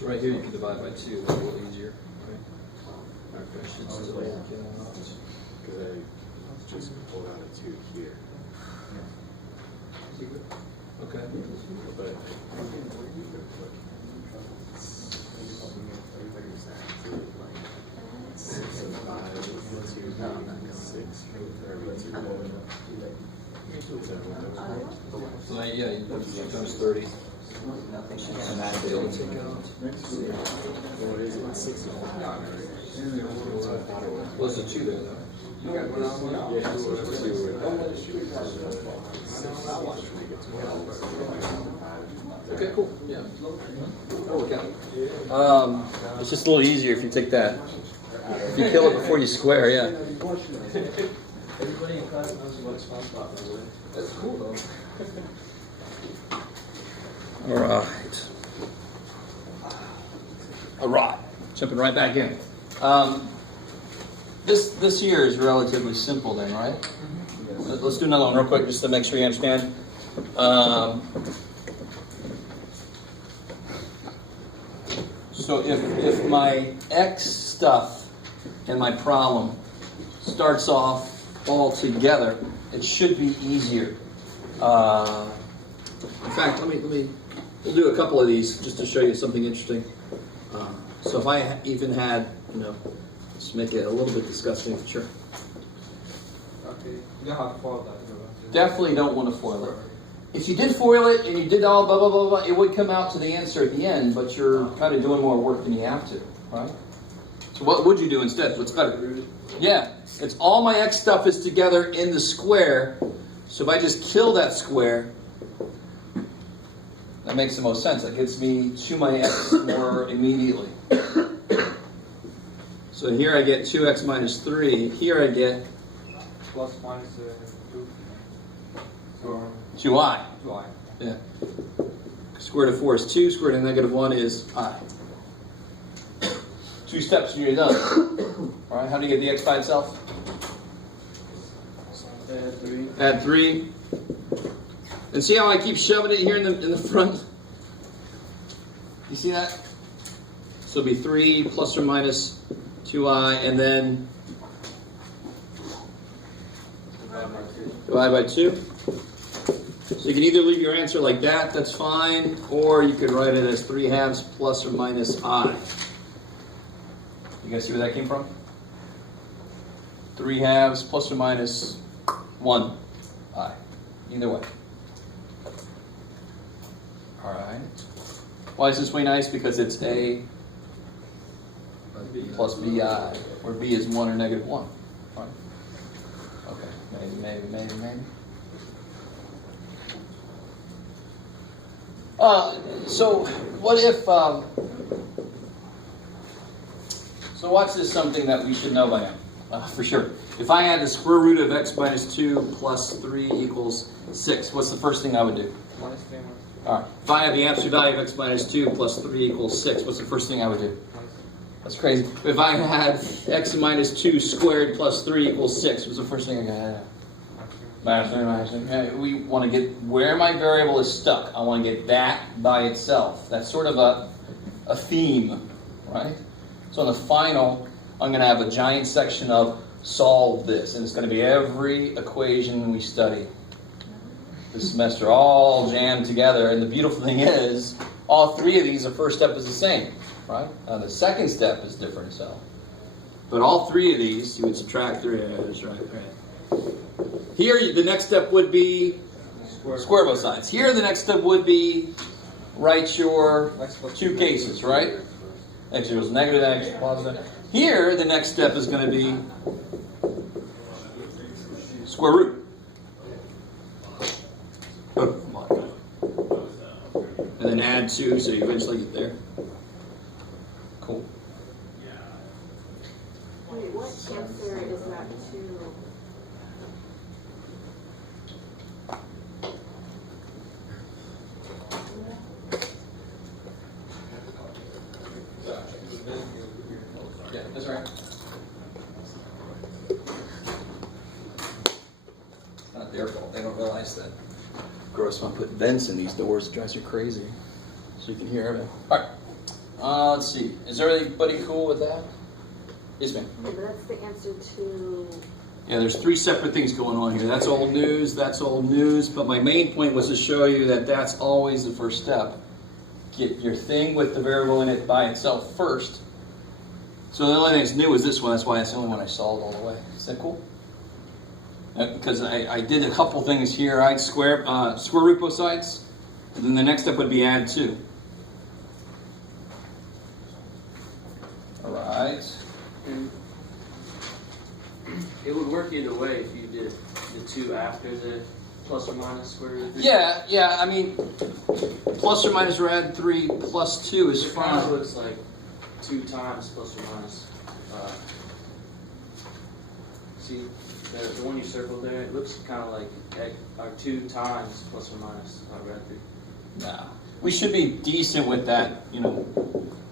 So right here you can divide by 2, it's a little easier. Right? I should still work it out. Because I just pulled out a 2 here. Okay. But So yeah, you times 30. And that they'll take out. what is it? 65. Well, there's a 2 there though. Yeah, so it's 2. Okay, cool. Yeah. That'll work out. It's just a little easier if you take that. If you kill it before you square, yeah. Everybody in class knows what small spot is. That's cool though. All right. Jumping right back in. This here is relatively simple then, right? Let's do another one real quick just to make sure you understand. So if my X stuff in my problem starts off all together, it should be easier. In fact, we'll do a couple of these just to show you something interesting. So if I even had, let's make it a little bit disgusting, sure. Okay, you don't have to follow that. Definitely don't want to foil it. If you did foil it and you did all blah, blah, blah, blah, it would come out to the answer at the end, but you're kind of doing more work than you have to, right? So what would you do instead? What's better? Yeah, it's all my X stuff is together in the square. So if I just kill that square, that makes the most sense. That gets me to my X more immediately. So here I get 2x minus 3. Here I get Plus minus 2. So 2i. 2i. Yeah. Square root of 4 is 2. Square root of negative 1 is I. 2 steps and you're done. All right, how do you get the x by itself? Add 3. Add 3. And see how I keep shoving it here in the front? You see that? So it'll be 3 plus or minus 2i, and then divide by 2. So you can either leave your answer like that, that's fine, or you could write it as 3/2 plus or minus I. You guys see where that came from? 3/2 plus or minus 1 I. Either way. All right. Why is this way nice? Because it's A plus BI, where B is 1 or negative 1. All right. Okay. Maybe. So what if, so watch this, something that we should know by now, for sure. If I had the square root of x minus 2 plus 3 equals 6, what's the first thing I would do? Minus 3 minus 2. All right. If I have the absolute value of x minus 2 plus 3 equals 6, what's the first thing I would do? That's crazy. If I had x minus 2 squared plus 3 equals 6, what's the first thing I got to have? Minus 3. Okay, we want to get where my variable is stuck. I want to get that by itself. That's sort of a theme, right? So in the final, I'm going to have a giant section of solve this, and it's going to be every equation we study this semester all jammed together. And the beautiful thing is, all 3 of these, the first step is the same, right? The second step is different, so. But all 3 of these, you would subtract 3. That's right. Here, the next step would be square both sides. Here, the next step would be write your 2 cases, right? X equals negative, x positive. Here, the next step is going to be square root. And then add 2, so you eventually get there. Cool. Wait, what answer is that to? Yeah, that's right. It's not their fault. They don't realize that. Grossman put vents in these doors. It drives you crazy. So you can hear everything. All right. Let's see. Is there anybody cool with that? Yes, ma'am. Yeah, but that's the answer to. Yeah, there's three separate things going on here. That's old news, but my main point was to show you that that's always the first step. Get your thing with the variable in it by itself first. So the only thing that's new is this one. That's why it's the only one I solved all the way. Is that cool? Because I did a couple things here. I'd square root both sides, and then the next step would be add 2. All right. It would work either way if you did the 2 after the plus or minus square root of 3. Yeah. I mean, plus or minus or add 3 plus 2 is It kind of fine. looks like 2 times plus or minus. See, the one you circled there, it looks kind of like 2 times plus or minus. I read 3. Nah. We should be decent with that. You know,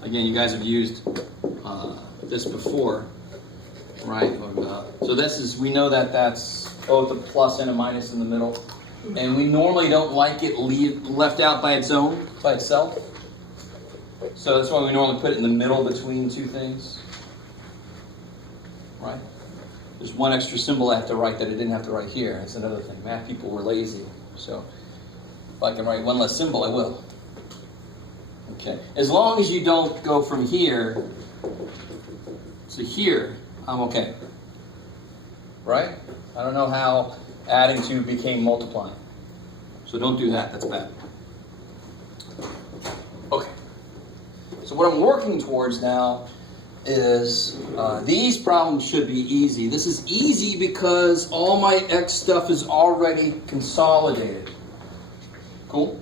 again, you guys have used this before, right? So we know that that's both a plus and a minus in the middle, and we normally don't like it left out by itself. So that's why we normally put it in the middle between two things, right? There's one extra symbol I have to write that I didn't have to write here. That's another thing. Math people were lazy, so if I can write one less symbol, I will. Okay, as long as you don't go from here to here, I'm okay. Right? I don't know how adding 2 became multiplying. So don't do that, that's bad. Okay. So what I'm working towards now is these problems should be easy. This is easy because all my x stuff is already consolidated. Cool?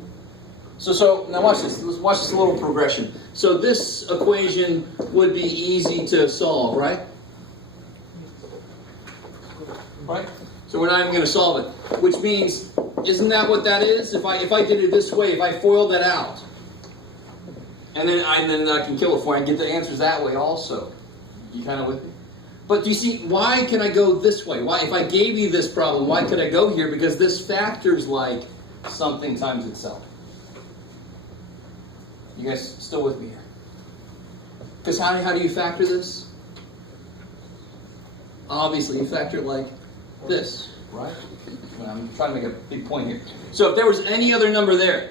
So now watch this. Let's watch this little progression. So this equation would be easy to solve, right? Right? So we're not even going to solve it. Which means, isn't that what that is? If I did it this way, if I FOIL that out, and then I can kill it for you, I get the answers that way also. You kind of with me? But do you see, why can I go this way? Why, if I gave you this problem, why could I go here? Because this factors like something times itself. You guys still with me here? Because how do you factor this? Obviously, you factor it like this, right? I'm trying to make a big point here. So if there was any other number there,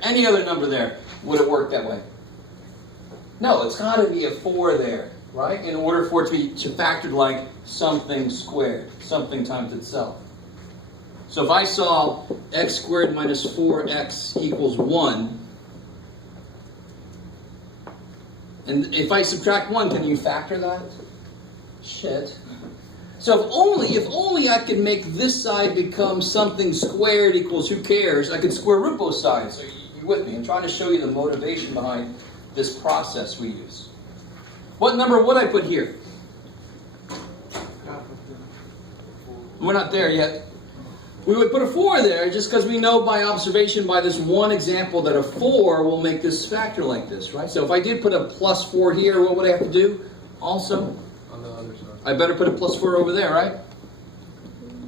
would it work that way? No, it's got to be a 4 there, right? In order for it to be factored like something squared, something times itself. So if I saw x squared minus 4x equals 1, and if I subtract 1, can you factor that? Shit. So if only I could make this side become something squared equals who cares, I could square root both sides. So you with me? I'm trying to show you the motivation behind this process we use. What number would I put here? We're not there yet. We would put a 4 there just because we know by observation by this one example that a 4 will make this factor like this, right? So if I did put a plus 4 here, what would I have to do? Also, On the other side. I better put a plus 4 over there, right?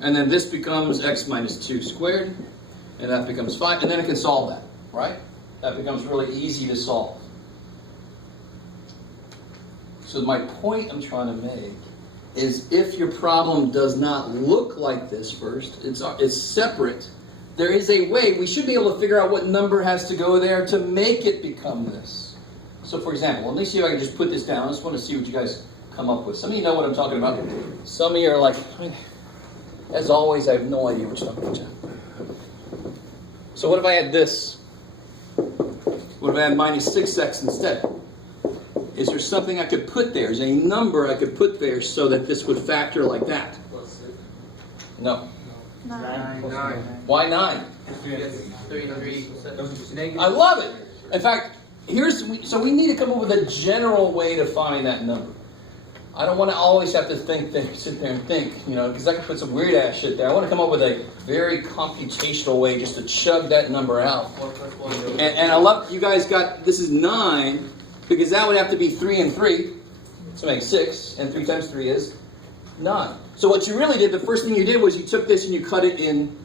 And then this becomes x minus 2 squared, and that becomes 5, and then it can solve that, right? That becomes really easy to solve. So my point I'm trying to make is if your problem does not look like this first, it's separate, there is a way, we should be able to figure out what number has to go there to make it become this. So for example, let me see if I can just put this down. I just want to see what you guys come up with. Some of you know what I'm talking about. Some of you are like, as always, I have no idea which number to. So what if I had this? What if I had minus 6x instead? Is there something I could put there? Is there a number I could put there so that this would factor like that? Plus 6. No. 9. Why 9? 3 and 3. I love it. In fact, so we need to come up with a general way to find that number. I don't want to always have to sit there and think, because I can put some weird ass shit there. I want to come up with a very computational way just to chug that number out. And I love you guys got, this is 9, because that would have to be 3 and 3 to make 6, and 3 times 3 is 9. So what you really did, the first thing you did was you took this and you cut it in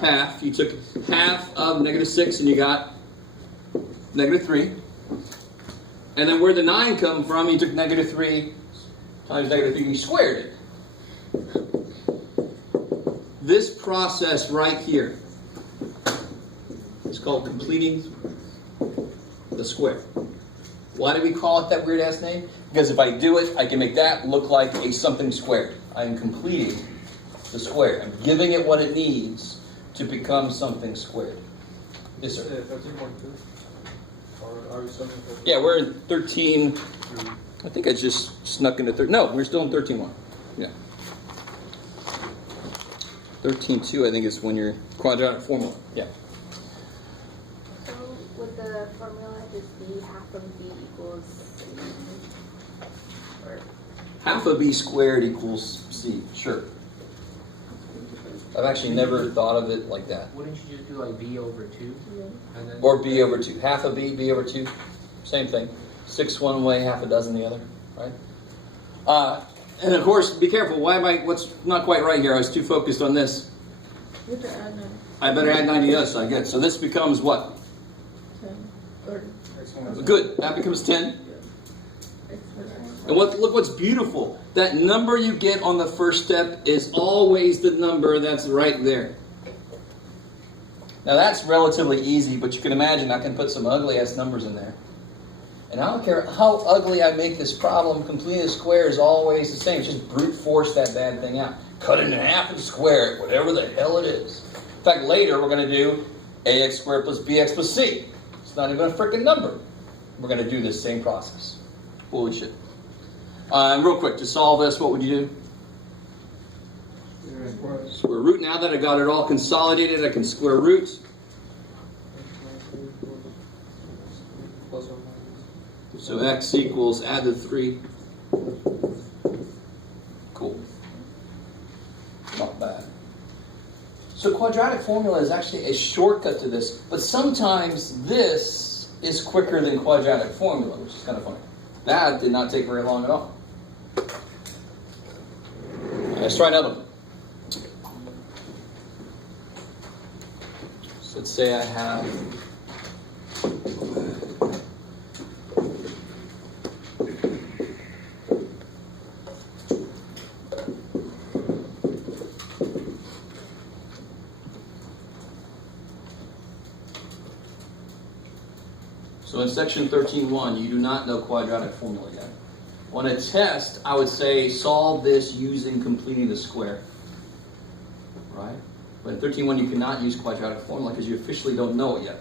half. You took half of -6 and you got -3. And then where'd the 9 come from? You took negative 3 times negative 3, you squared it. This process right here is called completing the square. Why do we call it that weird-ass name? Because if I do it, I can make that look like a something squared. I am completing the square. I'm giving it what it needs to become something squared. Yes, sir? 13.2. Or are we still in 13? Yeah, we're in 13. I think I just snuck into 13. No, we're still in 13.1. Yeah. 13.2, I think, is when your quadratic formula. Yeah. So would the formula just be half of b equals c? Or Half of b squared equals c. Sure. I've actually never thought of it like that. Wouldn't you just do like b over 2? And then Or b over 2. Half of b over 2. Same thing. 6 one way, half a dozen the other. Right? And of course, be careful. What's not quite right here? I was too focused on this. You have to add 9, I better add 90 to the other side. Good. So this becomes what? 10, 30. Good. That becomes 10. X minus And look what's beautiful. That number you get on the first step is always the number that's right there. Now that's relatively easy, but you can imagine I can put some ugly ass numbers in there. And I don't care how ugly I make this problem, completing a square is always the same. Just brute force that bad thing out. Cut it in half and square it, whatever the hell it is. In fact, later we're going to do ax squared plus bx plus c. It's not even a freaking number. We're going to do this same process. Holy shit. Real quick, to solve this, what would you do? Square root. Now that I got it all consolidated, I can square root. Plus or minus. So x equals, add the 3. Cool. Not bad. So quadratic formula is actually a shortcut to this, but sometimes this is quicker than quadratic formula, which is kind of funny. That did not take very long at all. Let's try another one. So let's say I have so in section 13.1, you do not know quadratic formula yet. On a test, I would say solve this using completing the square. Right? But in 13.1, you cannot use quadratic formula because you officially don't know it yet.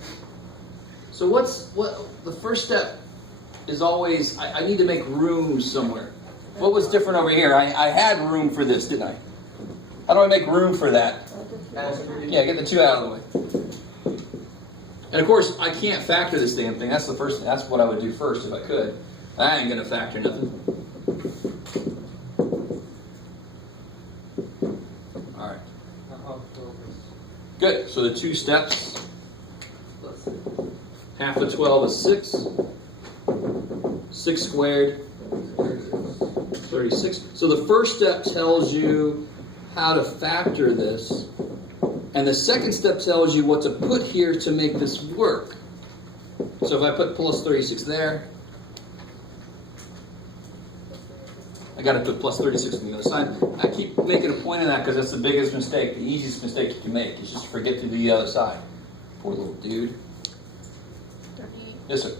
So the first step is always, I need to make room somewhere. What was different over here? I had room for this, didn't I? How do I make room for that? Yeah, get the 2 out of the way. And of course, I can't factor this damn thing. That's the first thing. That's what I would do first if I could. I ain't going to factor nothing. All right. Good. So the 2 steps. Half of 12 is 6. 6 squared, 36. So the first step tells you how to factor this. And the second step tells you what to put here to make this work. So if I put plus 36 there, I got to put plus 36 on the other side. I keep making a point of that because that's the biggest mistake, the easiest mistake you can make is just forget to do the other side. Poor little dude. 38. Yes, sir.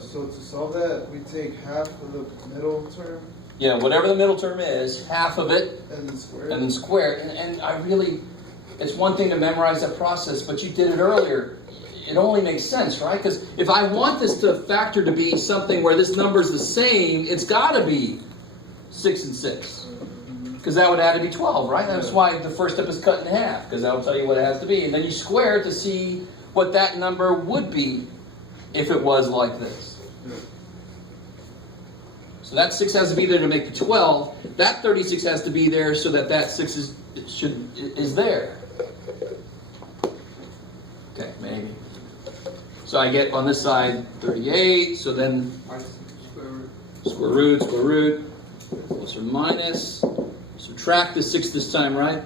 So to solve that, we take half of the middle term Yeah, whatever the middle term is, half of it, and then square and it. then square it. And I really, it's one thing to memorize that process, but you did it earlier. It only makes sense, right? Because if I want this to factor to be something where this number is the same, it's got to be 6 and 6. Because that would add to be 12, right? That's why the first step is cut in half, because that will tell you what it has to be. And then you square it to see what that number would be if it was like this. So that 6 has to be there to make the 12. That 36 has to be there so that that 6 is there. Okay, maybe. So I get on this side 38. So then square root, plus or minus. Subtract the 6 this time, right?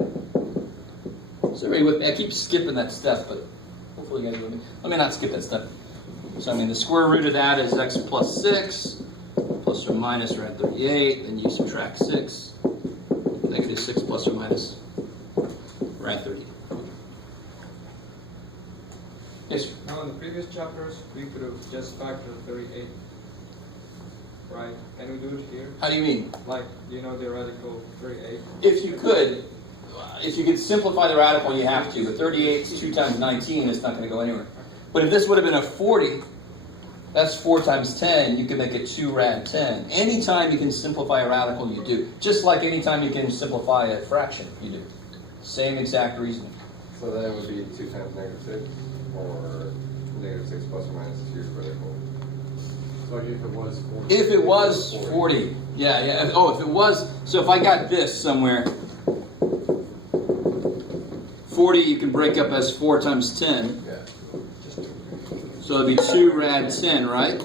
So everybody with me? I keep skipping that step, but hopefully you guys are with me. Let me not skip that step. So I mean, the square root of that is x plus 6, plus or minus rad 38, then you subtract 6, negative 6 plus or minus rad 38. Yes, sir. Now in the previous chapters, we could have just factored 38. Right? Can we do it here? How do you mean? Like, you know the radical 38? If you could simplify the radical, you have to. But 38 is 2 times 19, it's not going to go anywhere. But if this would have been a 40, that's 4 times 10, you can make it 2 rad 10. Anytime you can simplify a radical, you do. Just like anytime you can simplify a fraction, you do. Same exact reasoning. So then it would be 2 times negative 6, or negative 6 plus or minus 2 radical. So like if it was 40. If it was 40, yeah. Oh, if it was, so if I got this somewhere, 40 you can break up as 4 times 10. Yeah. So it'd be 2 rad 10, right?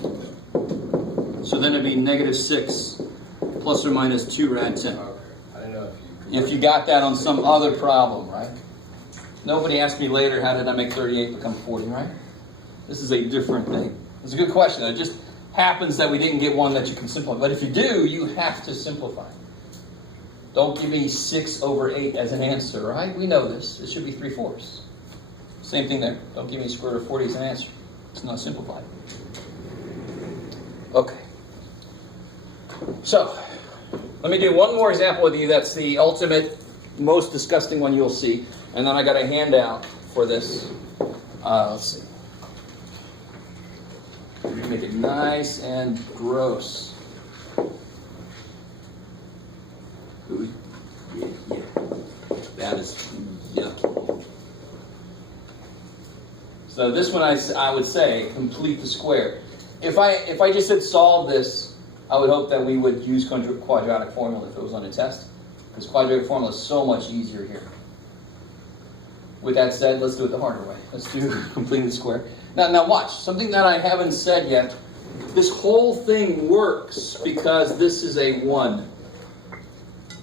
So then it'd be negative 6 plus or minus 2 rad 10. Okay. I don't know if If you got that on some other problem, right? Nobody asked me later, how did I make 38 become 40, right? This is a different thing. It's a good question. It just happens that we didn't get one that you can simplify. But if you do, you have to simplify. Don't give me 6 over 8 as an answer, right? We know this. It should be 3/4. Same thing there. Don't give me square root of 40 as an answer. It's not simplified. Okay. So, let me do one more example with you. That's the ultimate, most disgusting one you'll see. And then I got a handout for this. Let's see. We're going to make it nice and gross. Ooh, yeah. That is yucky. So this one I would say complete the square. If I just said solve this, I would hope that we would use quadratic formula if it was on a test, because quadratic formula is so much easier here. With that said, let's do it the harder way. Let's do completing the square. Now watch, something that I haven't said yet. This whole thing works because this is a 1.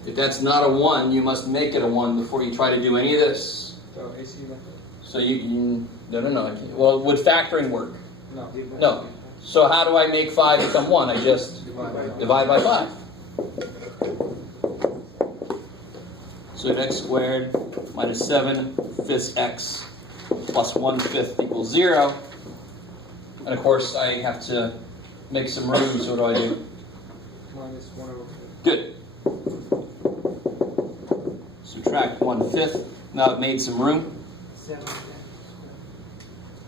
If that's not a 1, you must make it a 1 before you try to do any of this. So AC method? So you no. Well, would factoring work? No. No. So how do I make 5 become 1? I just divide by 5. So x squared minus 7/5 x plus 1/5 equals 0. And of course, I have to make some room, so what do? Minus 1 over 5. Good. Subtract 1/5. Now I've made some room.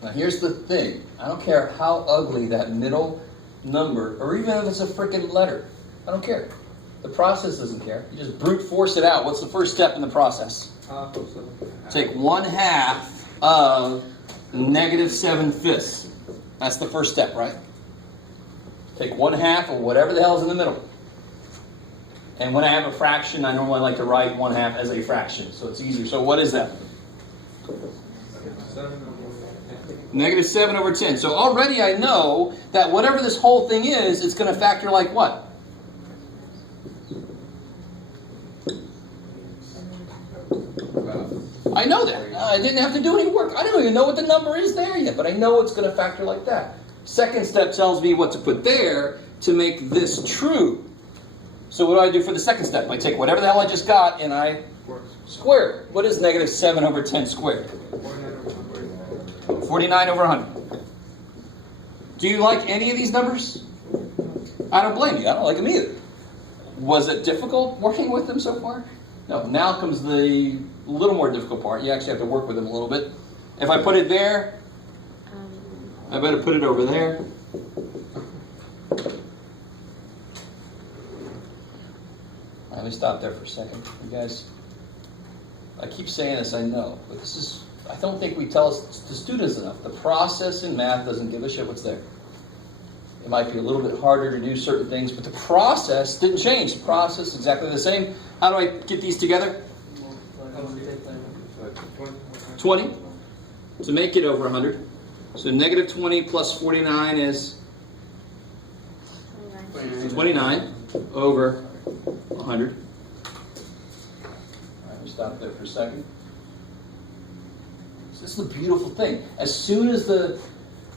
Now here's the thing. I don't care how ugly that middle number, or even if it's a freaking letter. I don't care. The process doesn't care. You just brute force it out. What's the first step in the process? Half of 7. Take 1/2 of negative 7/5. That's the first step, right? Take 1/2 of whatever the hell's in the middle. And when I have a fraction, I normally like to write 1/2 as a fraction, so it's easier. So what is that? 7 over 10. Negative 7 over 10. So already I know that whatever this whole thing is, it's going to factor like what? I know that. I didn't have to do any work. I don't even know what the number is there yet, but I know it's going to factor like that. Second step tells me what to put there to make this true. So what do I do for the second step? I take whatever the hell I just got and I square it. What is negative 7 over 10 squared? 49 over 100. Do you like any of these numbers? I don't blame you. I don't like them either. Was it difficult working with them so far? No. Now comes the little more difficult part. You actually have to work with them a little bit. If I put it there, I better put it over there. Let me stop there for a second. You guys, I keep saying this, I know, but this is, I don't think we tell the students enough. The process in math doesn't give a shit what's there. It might be a little bit harder to do certain things, but the process didn't change. The process is exactly the same. How do I get these together? 20 to make it over 100. So negative 20 plus 49 is 29 over 100. All right, we'll stop there for a second. So this is the beautiful thing. As soon as the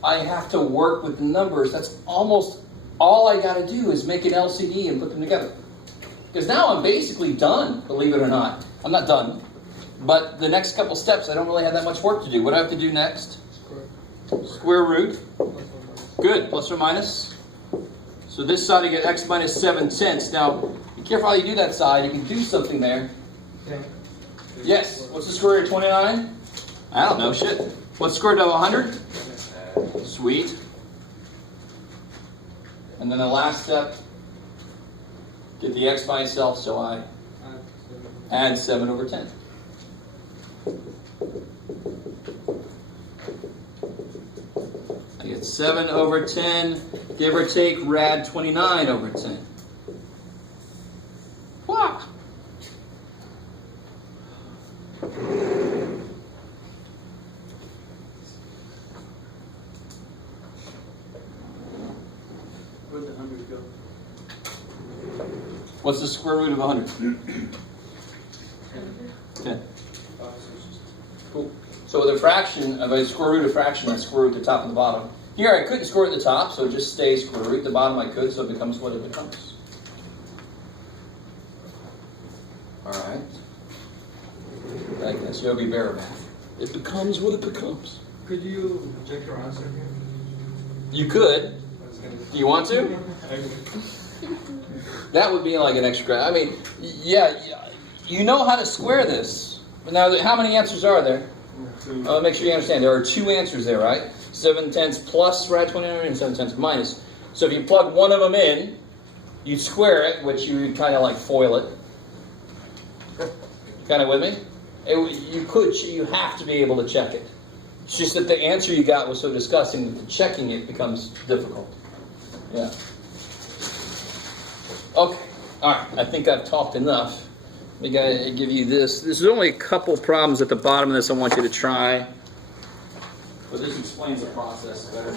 I have to work with the numbers. That's almost all I got to do is make an LCD and put them together. Because now I'm basically done, believe it or not. I'm not done. But the next couple steps, I don't really have that much work to do. What do I have to do next? Square root. Good, plus or minus. So this side I get x minus 7/10. Now, be careful how you do that side. You can do something there. Yes, what's the square root of 29? I don't know, shit. What's the square root of 100? Sweet. And then the last step, get the x by itself, so I add 7/10. I get 7/10, give or take, rad 29/10. Wow. Where'd the 100 go? What's the square root of 100? 10. Cool. So with a fraction, if I square root a fraction, I square root the top and the bottom. Here I couldn't square root the top, so it just stays square root. The bottom I could, so it becomes what it becomes. Alright. That's Yogi Berra math. It becomes what it becomes. Could you check your answer here? You could. Do you want to? That would be like an extra. I mean, yeah, you know how to square this. But now, how many answers are there? Make sure you understand. There are 2 answers there, right? 7/10 plus rad 29 and 7/10 minus. So if you plug one of them in, you square it, which you would kind of like foil it. Kind of with me? You have to be able to check it. It's just that the answer you got was so disgusting that checking it becomes difficult. Yeah. Okay. All right. I think I've talked enough. Let me give you this. There's only a couple problems at the bottom of this I want you to try. But this explains the process better.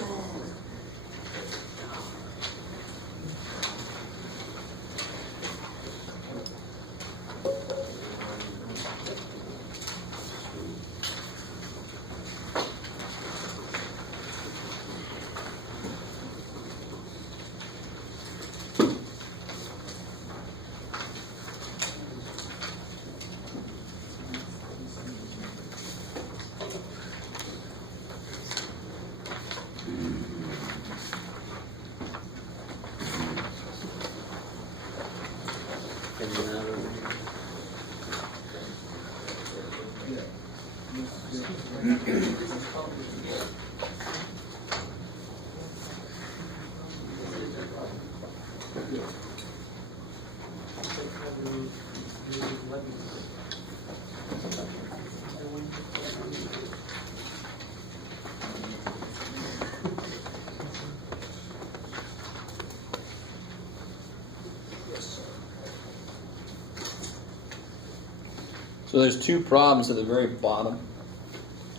So there's 2 problems at the very bottom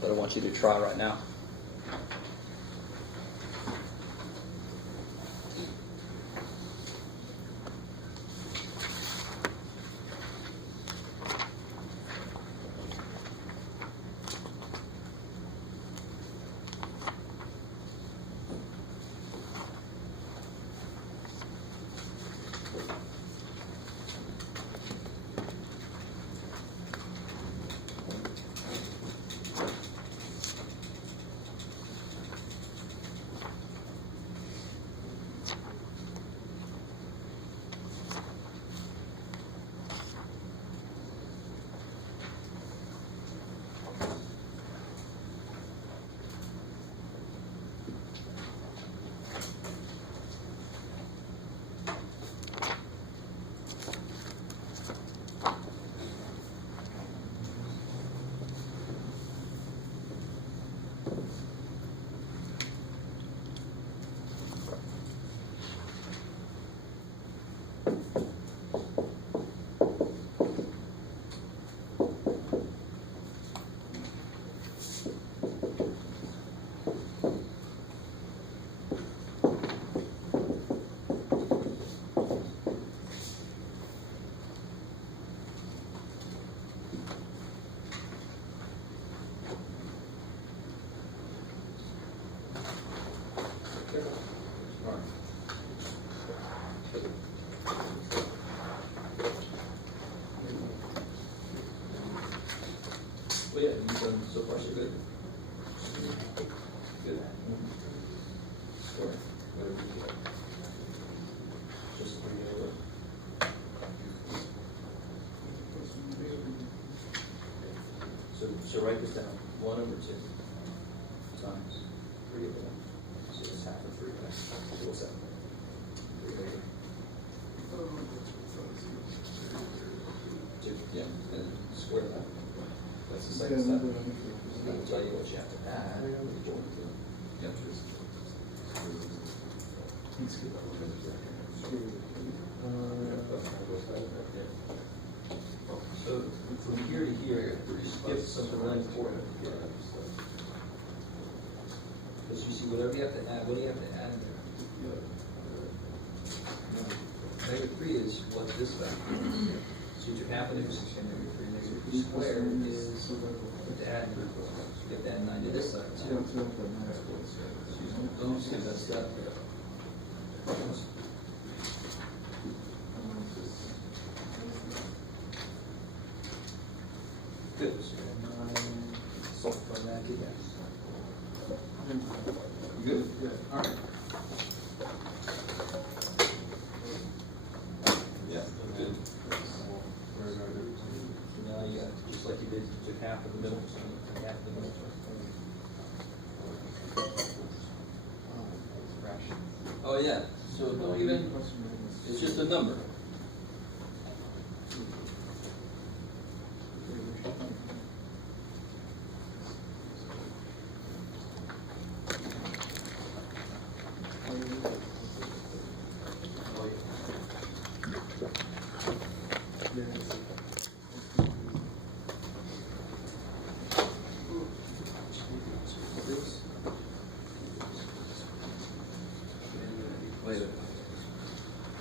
that I want you to try right now. So write this down. 1 over 2 times 3 over 1. So it's half of 3, right? So what's that? 3 over 2. Yeah, and square that. That's the second step. I'll tell you what you have to add. Yep. So from here to here, we skip something really important. Because you see, whatever you have to add, what do you have to add there? -3 is what this factor is. So you have -6 and -3 squared is to add your equals. So you have to add 9 to this side. So don't skip that step there. Good. So from that to yes. Good? Good. All right. Yeah, good. Now you got, just like you did, you took half of the middle, so you took half of the middle. Oh yeah, so don't even, it's just a number. Later.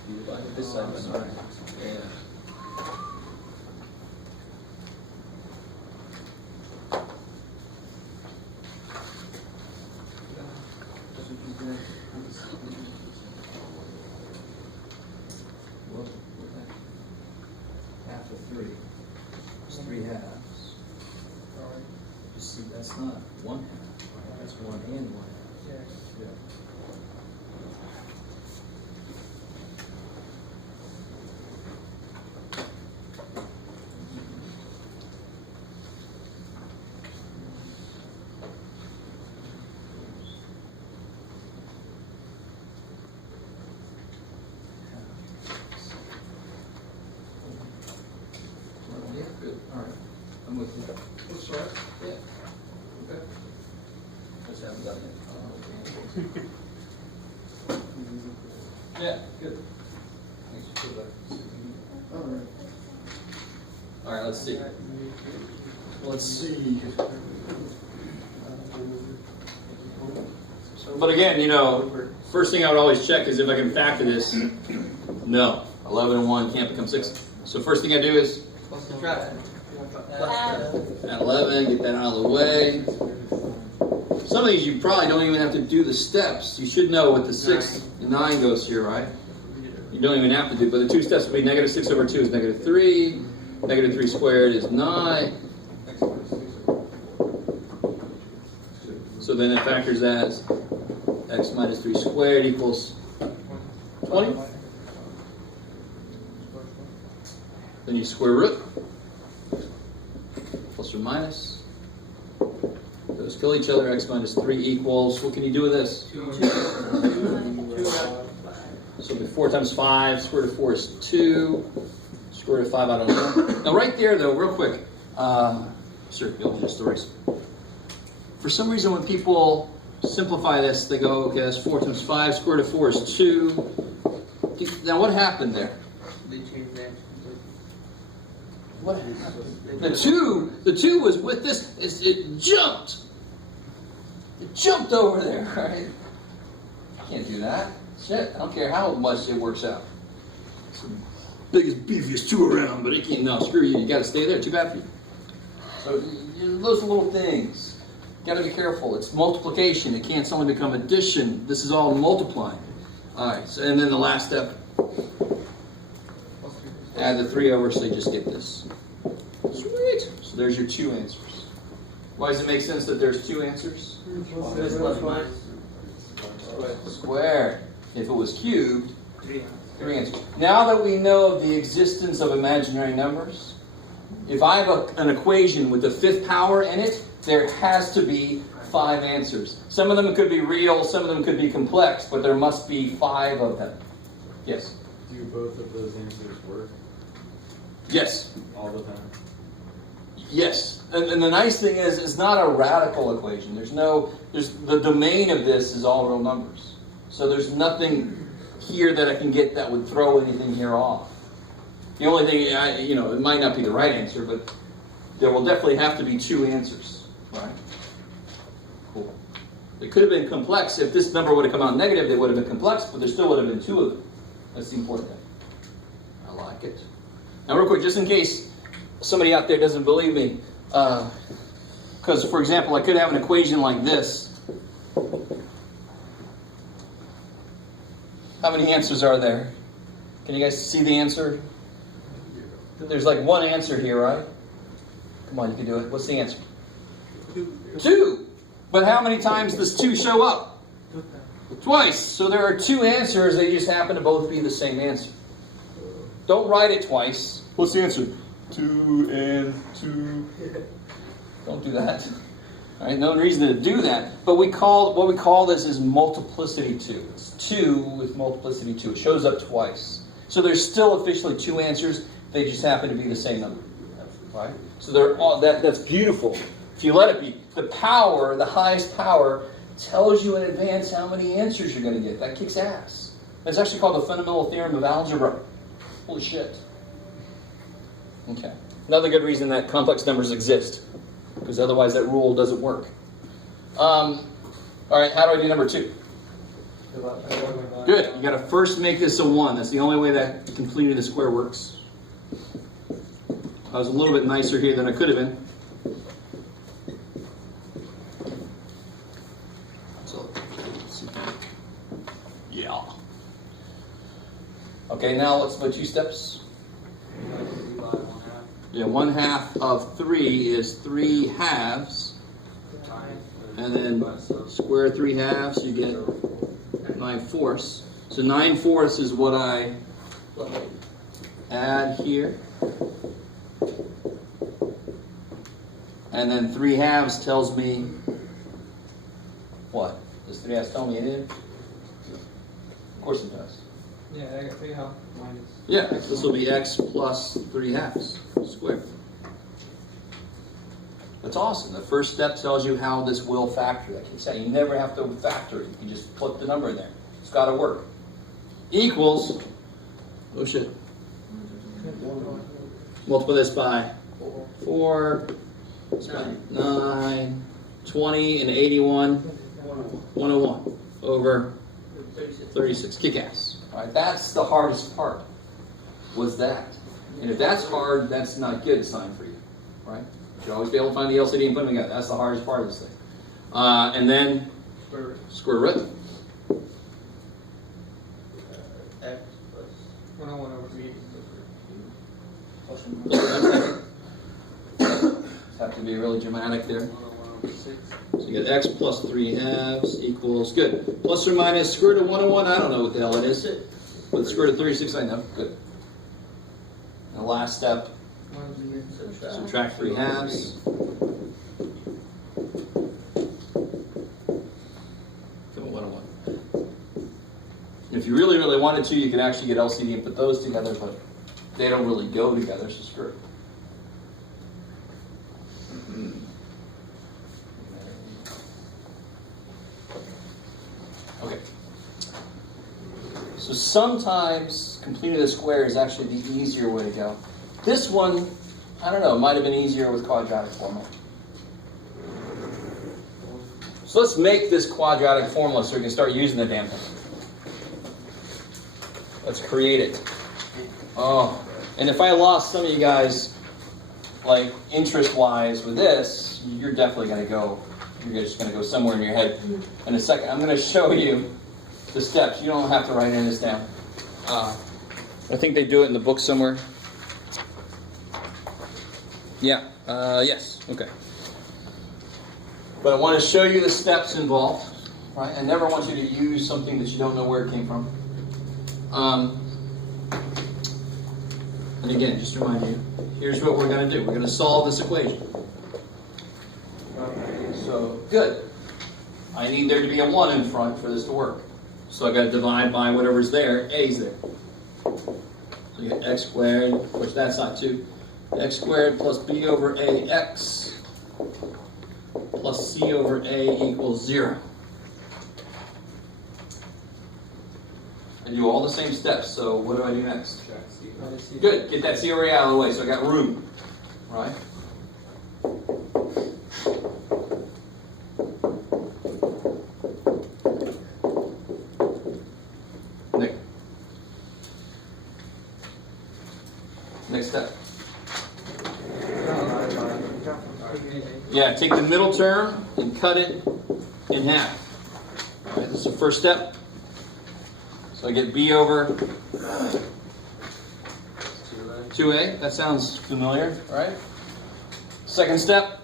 You divide this side by 9. Yeah. Well, half of 3. It's 3 halves. You see, that's not 1 half. That's 1 and 1 half. Yeah. Yeah, good. All right. I'm with you. Let's start. Yeah. Okay. Just haven't done it. Yeah, good. Thanks for that. All right. All right, let's see. Let's see. But again, you know, first thing I would always check is if I can factor this. No, 11 and 1 can't become 6. So first thing I do is add 11, get that out of the way. Some of these you probably don't even have to do the steps. You should know what the 6 and 9 goes here, right? You don't even have to do, but the 2 steps would be -6 over 2 is -3. -3 squared is 9. So then it factors as x minus 3 squared equals 20. Then you square root, plus or minus. Those kill each other, x minus 3 equals, what can you do with this? 2. So it'll be 4 times 5, square root of 4 is 2. Square root of 5, I don't know. Now right there though, real quick, sure, you'll just erase it. For some reason when people simplify this, they go, okay, that's 4 times 5, square root of 4 is 2. Now what happened there? They changed that. What happened? The two was with this, it jumped. It jumped over there, right? I can't do that. Shit, I don't care how much it works out. It's the biggest, beefiest 2 around, but it can't, no, screw you, you gotta stay there, too bad for you. So, those little things. Gotta be careful, it's multiplication, it can't suddenly become addition. This is all multiplying. Alright, so, and then the last step, add the 3 over so you just get this. Sweet! So there's your 2 answers. Why does it make sense that there's 2 answers? Plus minus. Squared. If it was cubed, 3 answers. Now that we know of the existence of imaginary numbers, If I have an equation with the fifth power in it, there has to be 5 answers. Some of them could be real, some of them could be complex, but there must be 5 of them. Yes? Do both of those answers work Yes. all the time? Yes. And the nice thing is, it's not a radical equation. The domain of this is all real numbers. So there's nothing here that I can get that would throw anything here off. The only thing, it might not be the right answer, but there will definitely have to be 2 answers, right? Cool. It could have been complex. If this number would have come out negative, they would have been complex, but there still would have been 2 of them. That's the important thing. I like it. Now, real quick, just in case somebody out there doesn't believe me, because, for example, I could have an equation like this. How many answers are there? Can you guys see the answer? There's like 1 answer here, right? Come on, you can do it. What's the answer? 2. But how many times does 2 show up? Twice. So there are 2 answers. They just happen to both be the same answer. Don't write it twice. What's the answer? 2 and 2. Don't do that. All right, no reason to do that. But what we call this is multiplicity 2. It's 2 with multiplicity 2. It shows up twice. So there's still officially 2 answers. They just happen to be the same number. Right? So they're all that's beautiful. If you let it be. The power, the highest power, tells you in advance how many answers you're going to get. That kicks ass. It's actually called the fundamental theorem of algebra. Holy shit. Okay. Another good reason that complex numbers exist. Because otherwise that rule doesn't work. All right, how do I do number 2? Good. You got to first make this a 1. That's the only way that completing the square works. I was a little bit nicer here than I could have been. So, let's see. Yeah. Okay, now let's do 2 steps. Yeah, 1/2 of 3 is 3 halves. And then square 3 halves, you get 9/4. So 9/4 is what I add here. And then 3 halves tells me what? Does 3 halves tell me anything? Of course it does. Yeah, I got 3 half minus. Yeah, this will be x plus 3 halves squared. That's awesome. The first step tells you how this will factor. Like you said, you never have to factor it. You can just put the number in there. It's got to work. Equals, oh shit. Multiply this by 4, 9, 20, and 81, 101 over 36. Kick ass. All right, that's the hardest part. Was that? And if that's hard, that's not a good sign for you, right? You should always be able to find the LCD and put them together. That's the hardest part of this thing. And then square root. X plus 101 over 3. Have to be really dramatic there. 101 over 6. So you get x plus 3 halves equals, good. Plus or minus square root of 101, I don't know what the hell it is. But square root of 36, I know. Good. And the last step, subtract 3 halves. So 101. If you really, really wanted to, you could actually get LCD and put those together, but they don't really go together, so screw it. Okay. So sometimes completing the square is actually the easier way to go. This one, I don't know, it might have been easier with quadratic formula. So let's make this quadratic formula so we can start using the damn thing. Let's create it. Oh, and if I lost some of you guys, like interest-wise with this, you're definitely going to go, you're just going to go somewhere in your head in a second. I'm going to show you the steps. You don't have to write any of this down. I think they do it in the book somewhere. Yeah, yes, okay. But I want to show you the steps involved, right? I never want you to use something that you don't know where it came from. And again, just to remind you, here's what we're going to do. We're going to solve this equation. So, good. I need there to be a 1 in front for this to work. So I've got to divide by whatever's there. A's there. So you get x squared, push that side too. X squared plus b over ax plus c over a equals 0. I do all the same steps, so what do I do next? Good, get that c over a out of the way, so I got room, right? Next step. Yeah, take the middle term and cut it in half. All right, this is the first step. So I get b over 2a. That sounds familiar, right? Second step,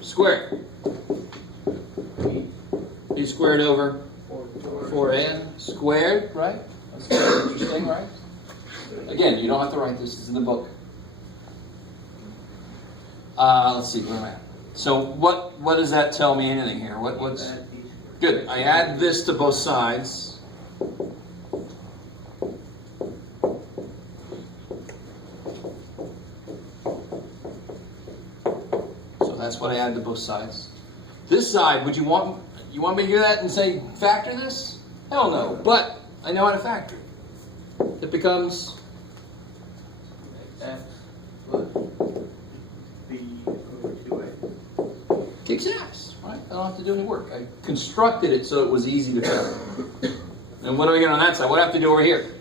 square. b squared over 4a squared, right? That's interesting, right? Again, you don't have to write this. This is in the book. Let's see, where am I at? So what does that tell me anything here? What's good? I add this to both sides. So that's what I add to both sides. This side, would you want me to do that and say factor this? Hell no. But I know how to factor it. It becomes X plus B over 2A. kicks ass, right? I don't have to do any work. I constructed it so it was easy to factor. And what do I get on that side? What do I have to do over here?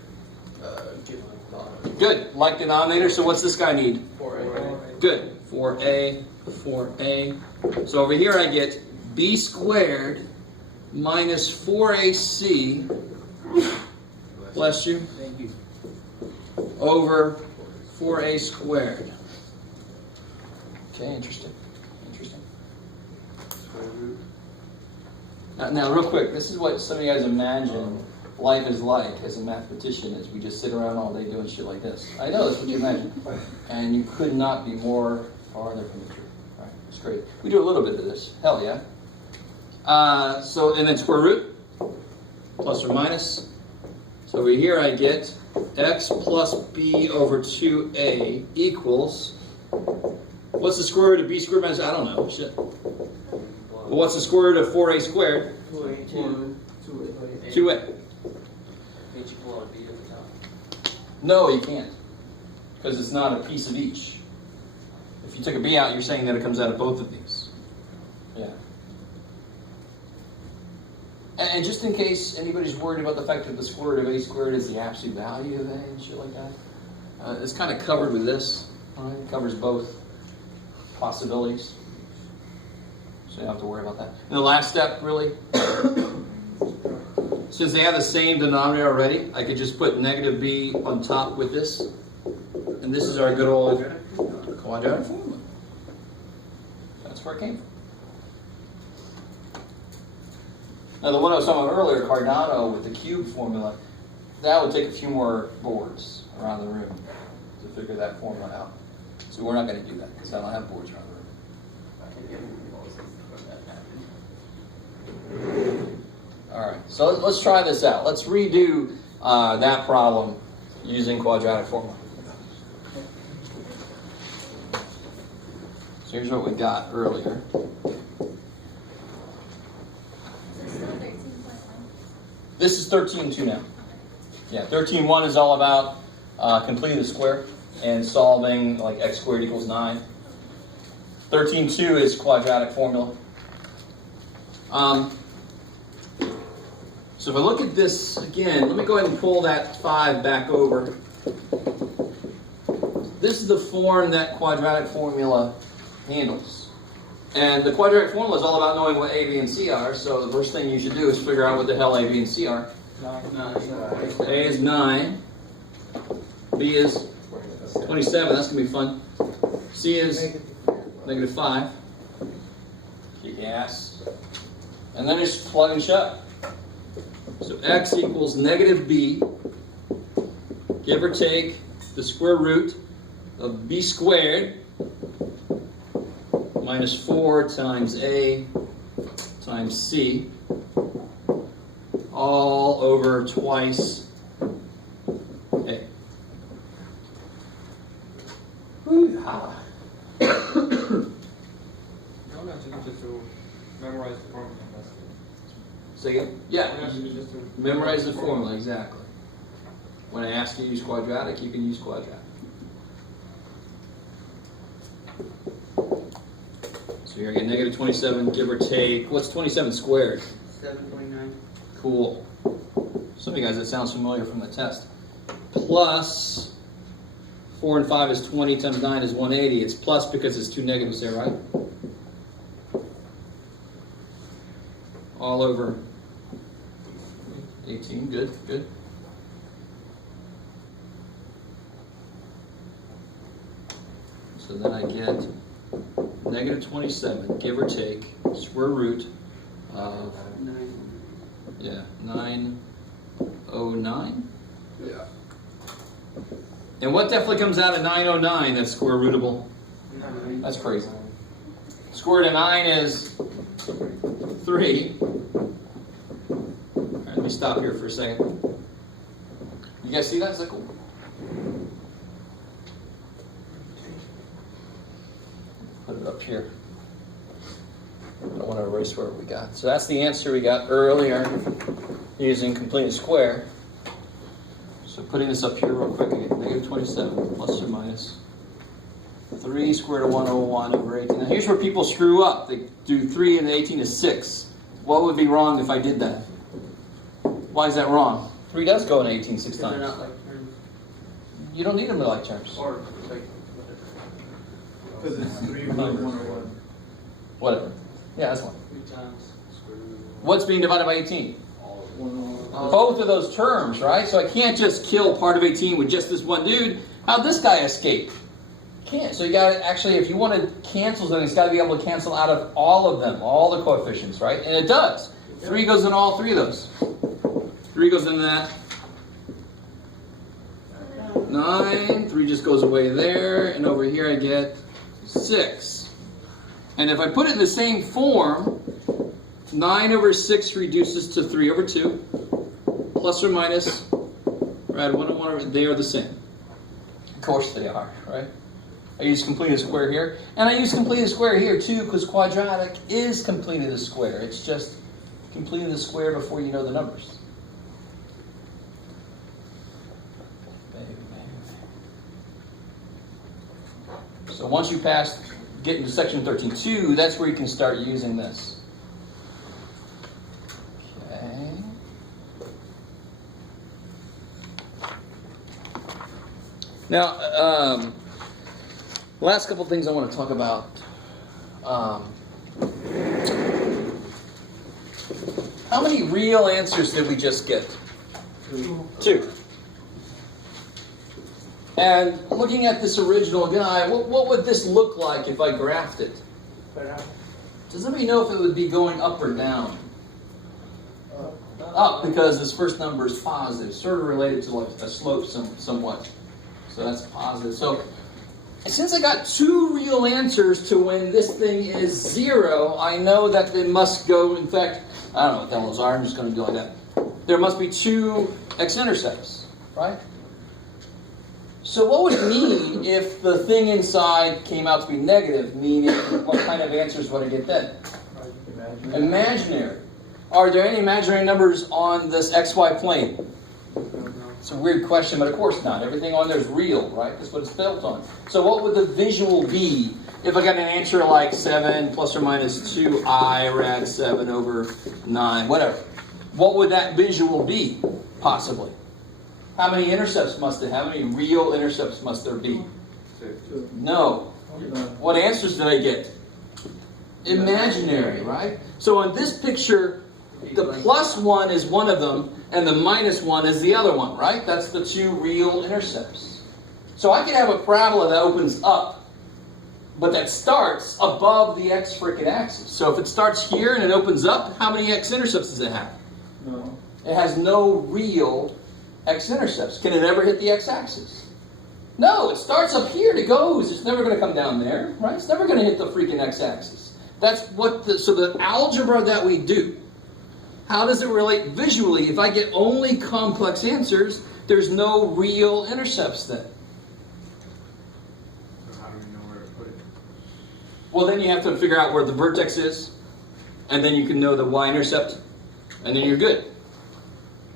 Get my denominator. Good. Like denominator, so what's this guy need? 4A. Good. 4a, 4a. So over here I get b squared minus 4ac, bless you, Thank you. over 4a squared. Okay, interesting. Interesting. Now, real quick, this is what some of you guys imagine life is like as a mathematician, is we just sit around all day doing shit like this. I know that's what you imagine. And you could not be more farther from the truth. Right? It's great. We do a little bit of this. Hell yeah. And then square root, plus or minus. So over here I get x plus b over 2a equals, what's the square root of b squared minus, I don't know, shit. Well, what's the square root of 4a squared? 2A. 2a. Can't you pull out a b at the top? No, you can't. Because it's not a piece of each. If you took a b out, you're saying that it comes out of both of these. Yeah. And just in case anybody's worried about the fact that the square root of a squared is the absolute value of a and shit like that, it's kind of covered with this. All right? It covers both possibilities. So you don't have to worry about that. And the last step, really, since they have the same denominator already, I could just put negative b on top with this. And this is our good old quadratic formula. That's where it came from. Now, the one I was talking about earlier, Cardano with the cube formula, that would take a few more boards around the room to figure that formula out. So we're not going to do that because I don't have boards around the room. All right, so let's try this out. Let's redo that problem using quadratic formula. So here's what we got earlier. This is 13.2 now. Yeah, 13.1 is all about completing the square and solving like x squared equals 9. 13.2 is quadratic formula. So if I look at this again, let me go ahead and pull that 5 back over. This is the form that quadratic formula handles. And the quadratic formula is all about knowing what A, B, and C are, so the first thing you should do is figure out what the hell A, B, and C are. A is 9. B is 27. That's going to be fun. C is negative 5. Kick ass. And then just plug and shut. So x equals negative b, give or take the square root of b squared minus 4 times a times c all over twice a. Woo-ha. No, just to memorize the formula. Say again? Yeah. Just to Memorize the formula, exactly. When I ask you to use quadratic, you can use quadratic. So you're going to get negative 27, give or take. What's 27 squared? 729. Cool. Some of you guys, that sounds familiar from the test. Plus 4 and 5 is 20 times 9 is 180. It's plus because it's two negatives there, right? All over 18. Good, good. So then I get negative 27, give or take, square root of 909. Yeah. And what definitely comes out of 909 that's square rootable? That's crazy. Square root of 9 is 3. All right, let me stop here for a second. You guys see that? Is that cool? Put it up here. I don't want to erase where we got. So that's the answer we got earlier using completing square. So putting this up here real quick again, negative 27 plus or minus 3 square root of 101 over 18. Now here's where people screw up. They do 3 and the 18 is 6. What would be wrong if I did that? Why is that wrong? 3 does go in 18 6 They're times. not like terms. You don't need them to like terms. Or like, Because it's 3 by 101. Whatever. Yeah, that's one. 3 times. What's being divided by 18? 101. Both of those terms, right? So I can't just kill part of 18 with just this one dude. How'd this guy escape? Can't. So you got to actually, if you want to cancel something, it's got to be able to cancel out of all of them, all the coefficients, right? And it does. 3 goes in all 3 of those. 3 goes into that. 9. 3 just goes away there. And over here I get 6. And if I put it in the same form, 9 over 6 reduces to 3 over 2. Plus or minus, right? 1 and 1 over, they are the same. Of course they are, right? I use completed square here. And I use completed square here too, because quadratic is completed a square. It's just completing the square before you know the numbers. So once you get into section 13.2, that's where you can start using this. Okay. Now, last couple things I want to talk about. How many real answers did we just get? 2. And looking at this original guy, what would this look like if I graphed it? Does anybody know if it would be going up or down? Up, because this first number is positive, sort of related to like a slope somewhat. So that's positive. So since I got 2 real answers to when this thing is 0, I know that it must go, in fact, I don't know what the hell those are, I'm just going to do like that. There must be 2 x-intercepts, right? So what would it mean if the thing inside came out to be negative, meaning what kind of answers would I get then? Imaginary. Are there any imaginary numbers on this xy plane? It's a weird question, but of course not. Everything on there is real, right? That's what it's built on. So what would the visual be if I got an answer like 7 plus or minus 2i rad 7 over 9, whatever? What would that visual be, possibly? How many intercepts must it have? How many real intercepts must there be? 6. No. What answers did I get? Imaginary, right? So in this picture, the plus 1 is one of them, and the minus 1 is the other one, right? That's the 2 real intercepts. So I could have a parabola that opens up, but that starts above the x frickin' axis. So if it starts here and it opens up, how many x-intercepts does it have? No. It has no real x-intercepts. Can it ever hit the x-axis? No, it starts up here and it goes. It's never going to come down there, right? It's never going to hit the freaking x-axis. That's what so the algebra that we do, how does it relate visually? If I get only complex answers, there's no real intercepts then. So how do we know where to put it? Well, then you have to figure out where the vertex is, and then you can know the y-intercept, and then you're good.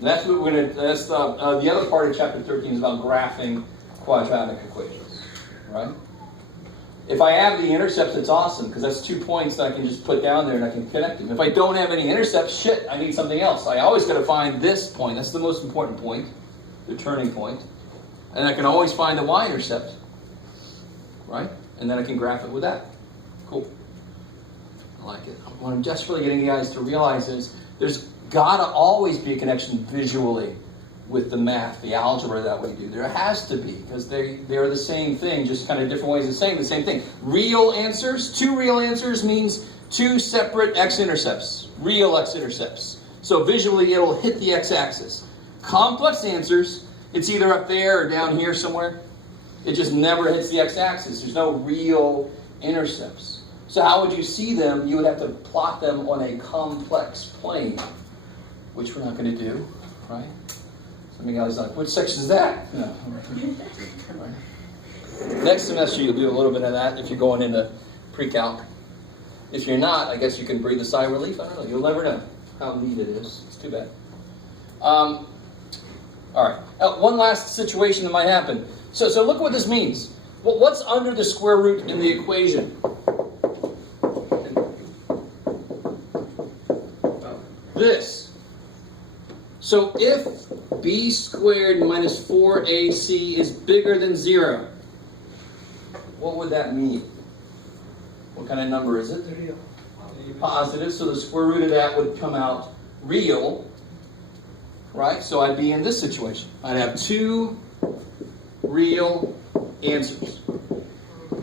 That's what we're gonna. That's the other part of chapter 13 is about graphing quadratic equations, right? If I have the intercepts, it's awesome because that's 2 points that I can just put down there and I can connect them. If I don't have any intercepts, shit, I need something else. I always got to find this point. That's the most important point, the turning point, and I can always find the y-intercept, right? And then I can graph it with that. Cool. I like it. What I'm desperately getting you guys to realize is there's got to always be a connection visually with the math, the algebra that we do. There has to be, because they're the same thing, just kind of different ways of saying the same thing. Real answers, 2 real answers means 2 separate x-intercepts, real x-intercepts. So visually it'll hit the x-axis. Complex answers, it's either up there or down here somewhere. It just never hits the x-axis. There's no real intercepts. So how would you see them? You would have to plot them on a complex plane, which we're not going to do, right? Some of you guys are like, which section is that? No. Next semester you'll do a little bit of that if you're going into pre-calc. If you're not, I guess you can breathe a sigh of relief. I don't know. You'll never know how neat it is. It's too bad. All right. One last situation that might happen. So look what this means. Well, what's under the square root in the equation? This. So if b squared minus 4ac is bigger than 0, what would that mean? What kind of number is it? Positive, so the square root of that would come out real, right? So I'd be in this situation. I'd have 2 real answers,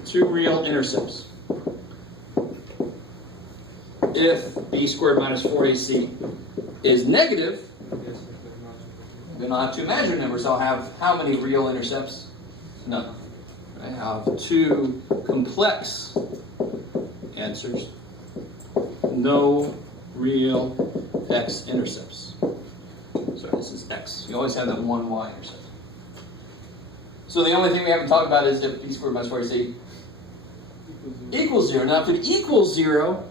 2 real intercepts. If b squared minus 4ac is negative, then I'll have 2 imaginary numbers. I'll have how many real intercepts? None. Right? I'll have 2 complex answers. No real x-intercepts. Sorry, this is x. You always have that one y-intercept. So the only thing we haven't talked about is if b squared minus 4ac equals 0. Now if it equals 0,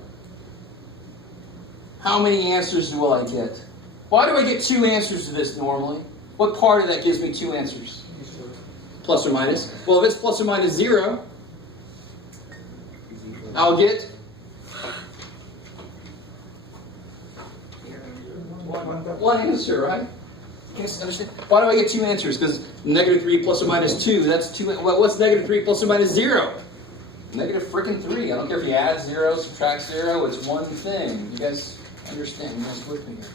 how many answers will I get? Why do I get 2 answers to this normally? What part of that gives me 2 answers? Plus or minus. Well, if it's plus or minus 0, I'll get one answer, right? You guys understand? Why do I get 2 answers? Because negative 3 plus or minus 2, that's 2. Well, what's negative 3 plus or minus 0? Negative frickin' 3. I don't care if you add 0, subtract 0, it's one thing. You guys understand? You guys with me here?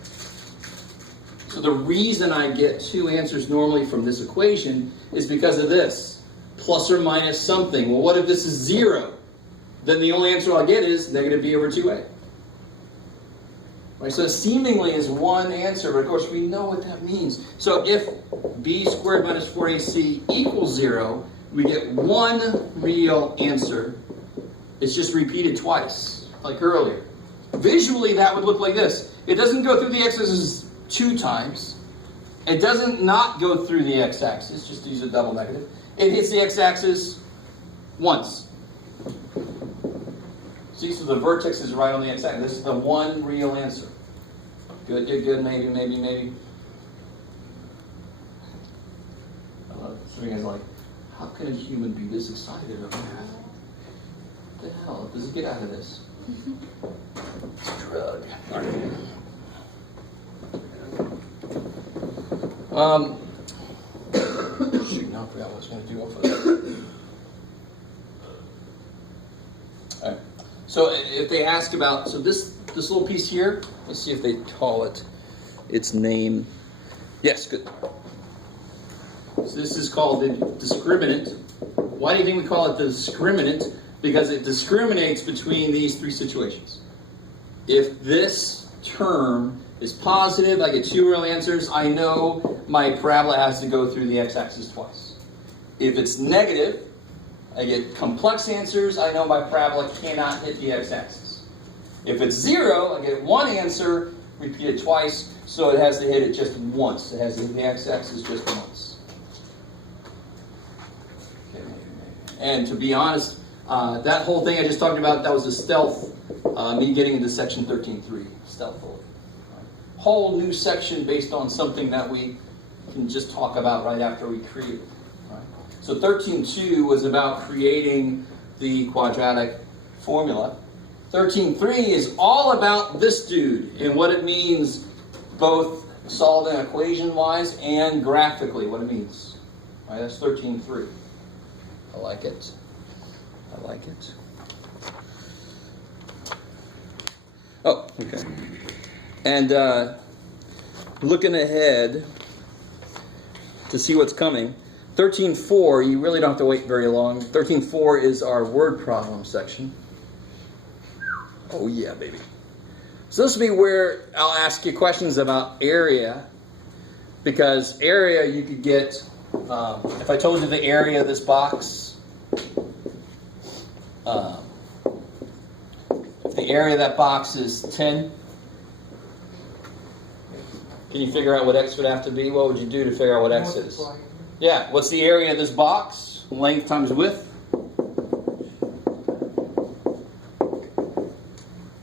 So the reason I get 2 answers normally from this equation is because of this. Plus or minus something. Well, what if this is 0? Then the only answer I'll get is negative b over 2a. Right, so it seemingly is one answer, but of course we know what that means. So if b squared minus 4ac equals 0, we get 1 real answer. It's just repeated twice, like earlier. Visually, that would look like this. It doesn't go through the x-axis 2 times. It doesn't not go through the x-axis, just use a double negative. It hits the x-axis once. See, so the vertex is right on the x-axis. This is the one real answer. Good, good, good, maybe, maybe, maybe. I love it. So you guys are like, how can a human be this excited about math? What the hell does it get out of this? It's a drug. All right. Shoot, now I forgot what I was going to do off of that. All right. So if they ask about, so this little piece here, let's see if they call it its name. Yes, good. So this is called the discriminant. Why do you think we call it the discriminant? Because it discriminates between these 3 situations. If this term is positive, I get 2 real answers. I know my parabola has to go through the x-axis twice. If it's negative, I get complex answers. I know my parabola cannot hit the x-axis. If it's 0, I get one answer, repeat it twice, so it has to hit it just once. It has to hit the x-axis just once. Okay. And to be honest, that whole thing I just talked about, that was a stealth, me getting into section 13.3, stealthily. Whole new section based on something that we can just talk about right after we create it. Right? So 13.2 was about creating the quadratic formula. 13.3 is all about this dude and what it means, both solving equation-wise and graphically, what it means. Right, that's 13.3. I like it. I like it. Oh, okay. And looking ahead to see what's coming, 13.4, you really don't have to wait very long. 13.4 is our word problem section. Oh yeah, baby. So this will be where I'll ask you questions about area, because area you could get, if I told you the area of this box, if the area of that box is 10, can you figure out what x would have to be? What would you do to figure out what x is? Yeah, what's the area of this box? Length times width.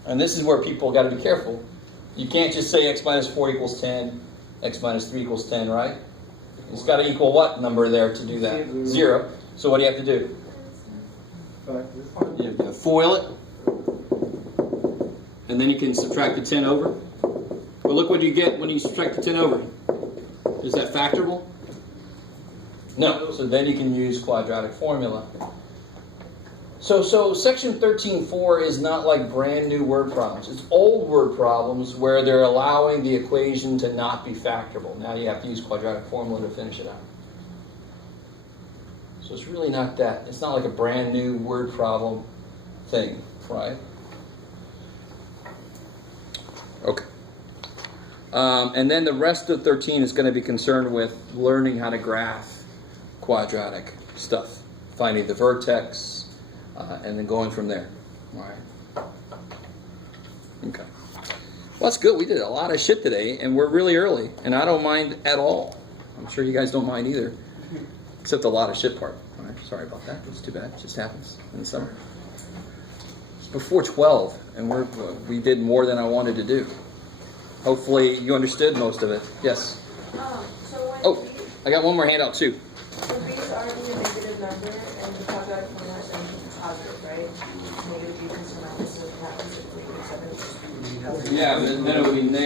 And this is where people got to be careful. You can't just say x minus 4 equals 10, x minus 3 equals 10, right? It's got to equal what number there to do that? 0. So what do you have to do? You have to FOIL it. And then you can subtract the 10 over. Well, look what you get when you subtract the 10 over. Is that factorable? No. So then you can use quadratic formula. So section 13.4 is not like brand new word problems. It's old word problems where they're allowing the equation to not be factorable. Now you have to use quadratic formula to finish it out. So it's really not that. It's not like a brand new word problem thing, right? Okay. And then the rest of 13 is going to be concerned with learning how to graph quadratic stuff, finding the vertex, and then going from there. All right. Okay. Well, that's good. We did a lot of shit today, and we're really early, and I don't mind at all. I'm sure you guys don't mind either, except the lot of shit part. All right. Sorry about that. It's too bad. It just happens in the summer. It's before 12, and we did more than I wanted to do. Hopefully you understood most of it. Yes? Oh, I got one more handout too. So b is already a negative number, and the quadratic formula is positive, right? Negative b plus or minus, so that happens if we use 7. Yeah, but then it would be negative.